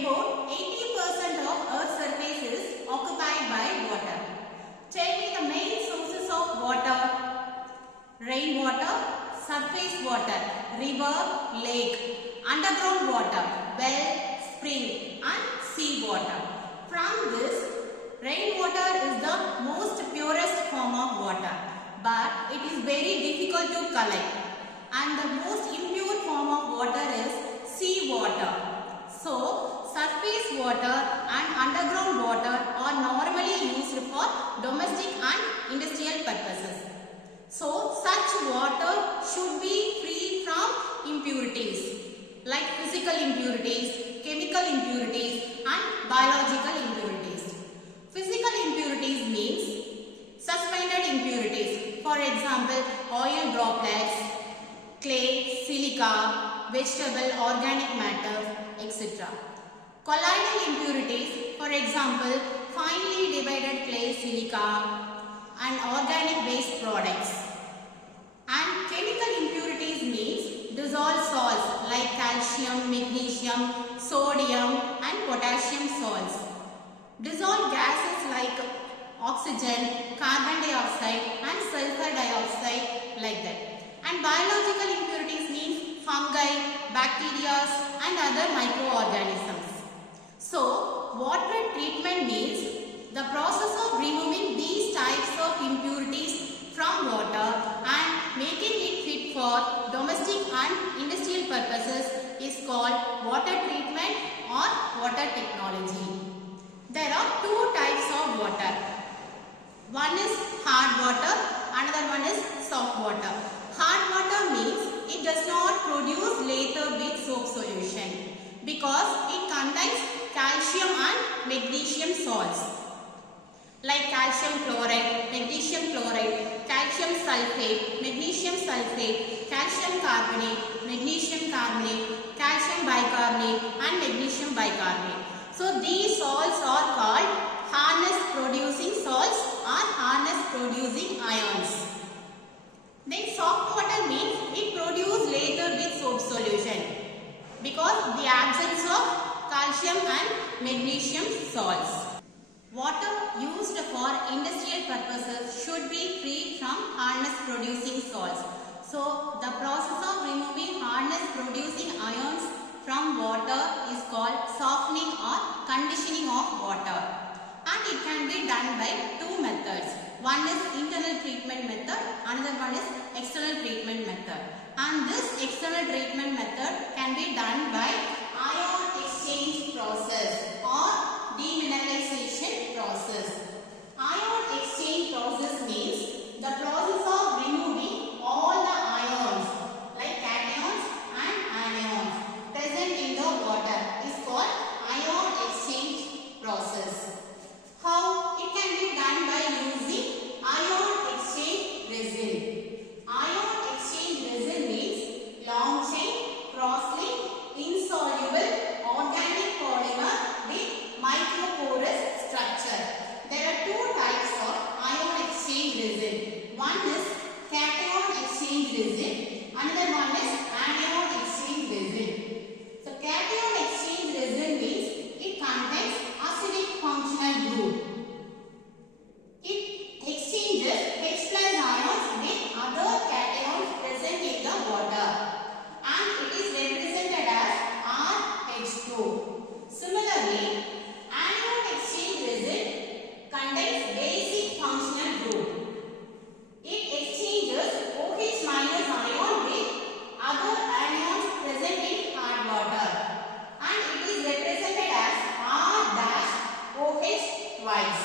About 80% of Earth's surface is occupied by water. Tell me the main sources of water. Rainwater, surface water, river, lake, underground water, well, spring and sea water. From this, rainwater is the most purest form of water, but it is very difficult to collect. And the most impure form of water is sea water. So, surface water and underground water are normally used for domestic and industrial purposes. So, such water should be free from impurities like physical impurities, chemical impurities and biological impurities. Physical impurities means suspended impurities. For example, oil droplets, clay, silica, vegetable, organic matter, etc. Colloidal impurities, for example, finely divided clay, silica and organic waste products. And chemical impurities means dissolved salts like calcium, magnesium, sodium and potassium salts. Dissolved gases like oxygen, carbon dioxide and sulfur dioxide, like that. And biological impurities means fungi, bacteria and other microorganisms. So, water treatment means the process of removing these types of impurities from water and making it fit for domestic and industrial purposes is called water treatment or water technology. There are two types of water. One is hard water, another one is soft water. Hard water means it does not produce lather with soap solution because it contains calcium and magnesium salts like calcium chloride, magnesium chloride, calcium sulfate, magnesium sulfate, calcium carbonate, magnesium carbonate, calcium bicarbonate and magnesium bicarbonate. So these salts are called harness producing salts or harness producing ions. Then soft water means it produces lather with soap solution because the absence of calcium and magnesium salts. Water used for industrial purposes should be free from hardness producing salts. So the process of removing hardness producing ions from water is called softening or conditioning of water. And it can be done by two methods. One is internal treatment method, another one is external treatment method. And this external treatment method can be done by ion exchange process or demineralization process. Ion exchange process means the process of removing all the ions like cations and anions present in the water is called ion exchange process. How? It can be done by using ion exchange resin. Ion exchange resin means long chain, cross-linked, insoluble organic polymer with microporous structure. There are two types of ion exchange resin. One is cation exchange resin, another one is anion exchange resin. So cation exchange resin means it contains acidic functional group. It exchanges H+ ions with other cations present in the water and it is represented as RH2. Similarly, anion exchange resin contains basic functional group. It exchanges OH- ion with other anions present in hard water and it is represented as R-OH twice.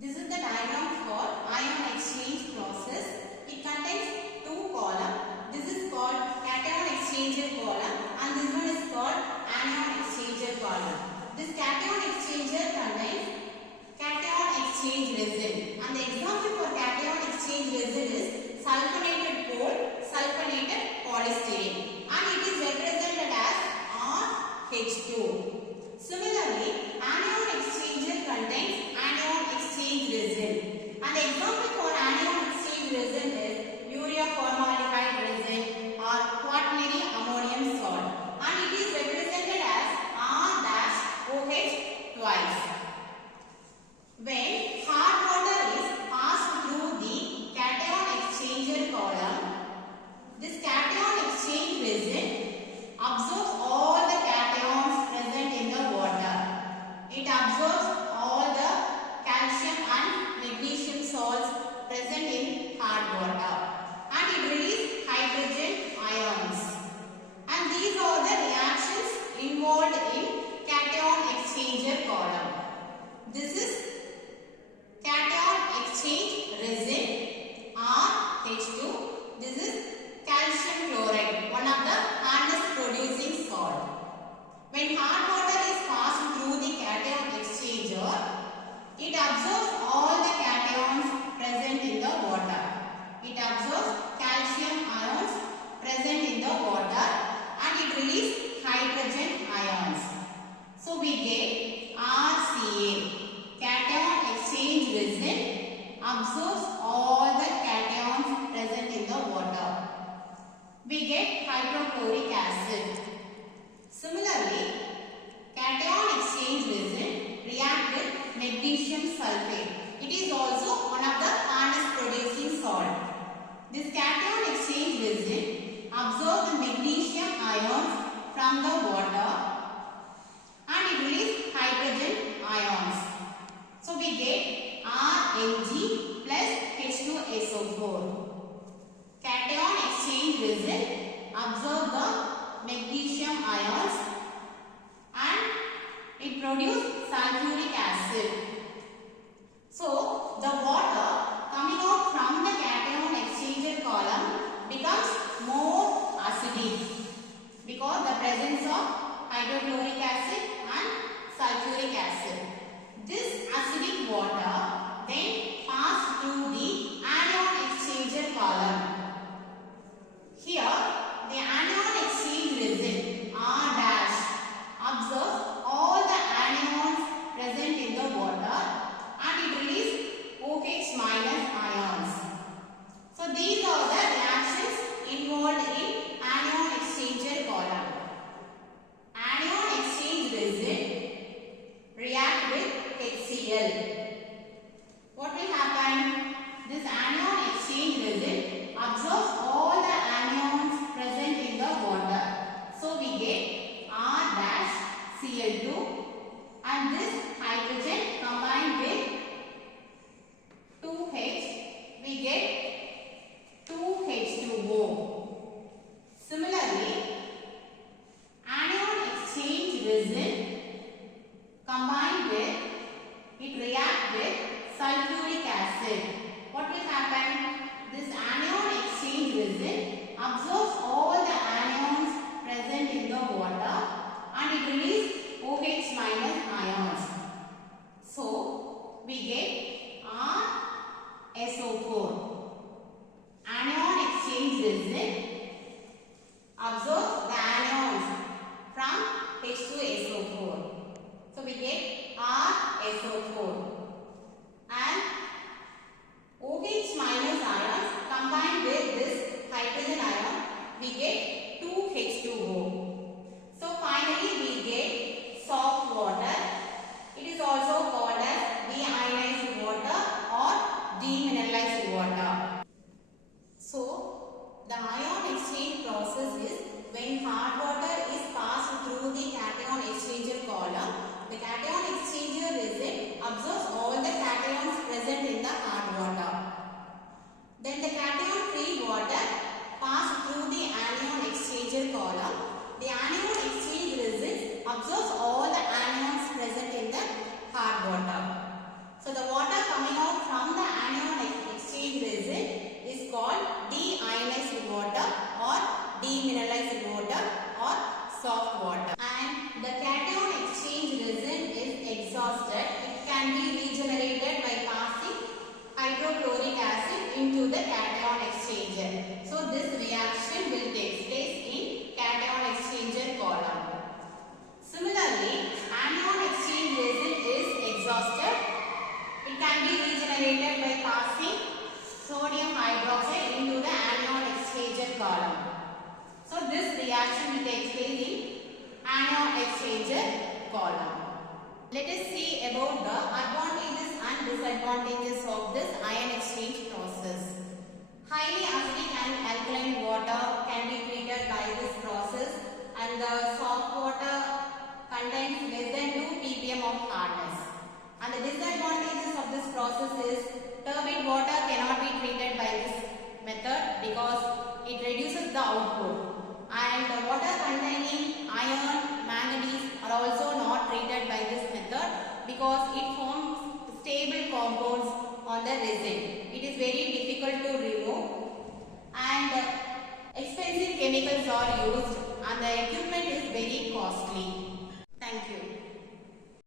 This is the diagram for ion exchange process. It contains two columns. This is called cation exchanger column and this one is called anion exchanger column. This cation exchanger contains cation exchange resin and the example for cation exchange resin is sulfonated coal, sulfonated polystyrene and it is represented as RH2. Similarly, anion exchanger contains anion exchange resin and the example for anion exchange resin is urea formaldehyde resin or quaternary ammonium salt and it is represented as R we get hydrochloric acid. Similarly, cation exchange resin react with magnesium sulfate. It is also one of the hardest producing salt. This cation exchange resin absorbs the magnesium ions from the water and it releases hydrogen ions. So we get RNG plus H2SO4. Cation exchange resin absorbs the magnesium ions and it produces sulfuric acid. So the water coming out from the cation exchanger column becomes more acidic because the presence of hydrochloric acid and sulfuric acid. This acidic water then passes through the anion exchanger column. Here, the anion exchange resin R' absorbs all the anions present in the water and it releases OH- ions. So these are the reactions involved in anion exchanger column. Anion exchange resin react with HCl. What will happen? This anion exchange resin absorbs all the anions present in the water. So we get R-Cl2 and this hydrogen combined with 2H, we get 2H2O. Similarly, anion exchange resin combined with, it react with sulfuric acid. What will happen? This anion exchange resin absorbs all the anions present in the water and it releases OH- ions. So we get RSO4. Anion exchange resin absorbs the anions from H2SO4. So we get RSO4 and OH- ions combined with this hydrogen ion, we get 2H2O. So finally we get soft water. It is also called as deionized water or demineralized water. So the ion exchange process is when hard water is passed through the cation exchanger column. The cation exchanger resin absorbs all the cations present in the hard water. Then the cation-free water passes through the anion exchanger column. The anion exchange resin absorbs all the anions present in the hard water. So the water coming out from the anion exchange resin is called deionized water or demineralized water or soft water. And the cation exchange resin is exhausted. It can be regenerated by passing hydrochloric acid into the cation exchanger. So this reaction will take place in cation exchanger column. Similarly, anion exchange resin is exhausted. It can be regenerated by passing sodium hydroxide into the anion exchanger column. So this reaction will take place in anion exchanger column. Let us see about the advantages and disadvantages of this ion exchange process. Highly acidic and alkaline water can be treated by this process and the soft water contains less than 2 ppm of hardness. And the disadvantages of this process is turbid water cannot be treated by this method because it reduces the output. And the water containing iron, manganese are also not treated by this method because it forms stable compounds on the resin. It is very difficult to remove and expensive chemicals are used and the